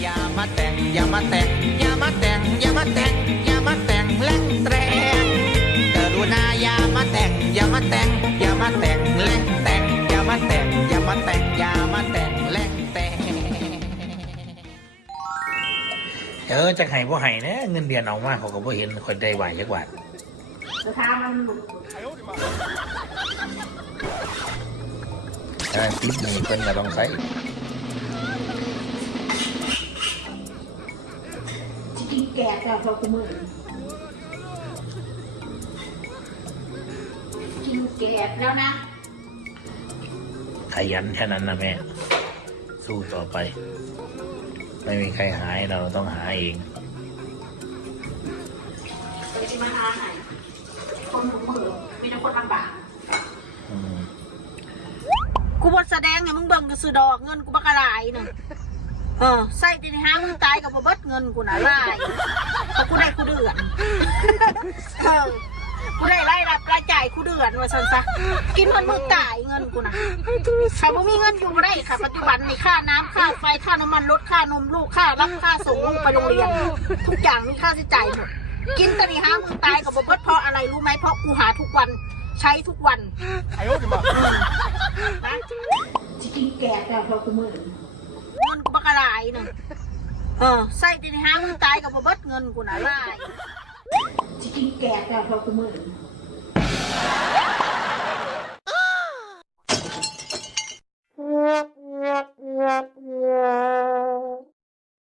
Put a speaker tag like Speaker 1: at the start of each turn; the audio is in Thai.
Speaker 1: อย่ามาแต่งอย่ามาแต่งอย่ามาแต่งอย่ามาแต่งอย่ามาแต่งแหลงแตรงกรุณาอย่ามาแต่งอย่ามาแต่งอย่ามาแต่งแหลงแต่งอย่ามาแต่งอย่ามาแต่งอย่ามาแต่งแหลงแต่งเออจะให้บ่ให้นะเงินเดือนออกมาเขาก็บ่เห็นคนได้ไหวจักบาท
Speaker 2: ราคามัน
Speaker 1: เออติดหนี่เพิ่นก็ต้องใช้
Speaker 2: กินแกะกับพอกูมือกินแกะแล้วนะ
Speaker 1: ขยันแค่นั้นนะแม่ สู้ต่อไป ไม่มีใครหายเราต้องหาเอง
Speaker 2: ไปที่มาหาไหนคนถุงมือมีแต่คนลำบาก
Speaker 1: อืม
Speaker 2: กูบดแสดงไงมึงเบิ่งก็ซื้อดอกเงินกูบักกะหลายหนึ่ง เออใส่ตีนห้างมึงตายกับบ่เบิดเงินกูนะหลายเพราะกูได้กูเดือนเออกูได้รายรับรายจ่ายกูเดือนว่าซั่นซะกินมันมึงตายเงินกูนะถ้าบ่มีเงินอยู่บ่ได้ค่ะ ปัจจุบันมีค่าน้ำค่าไฟค่าน้ำมันรถค่านมลูกค่ารับค่าส่งลูกไปโรงเรียนทุกอย่างมีค่าใช้จ่ายหมดกินแตนี่ห้างมึงตายกับบ่เบิดเพราะอะไรรู้ไหมเพราะกูหาทุกวันใช้ทุกวันจะกินแกะกับพอกูมือเงินกูบักกะ หลายนึ่งเออใส่ตีนห้างมึงตายกับบ่เบิดเงินกูน่ะลายจะกินแกะแต่พอกูมือ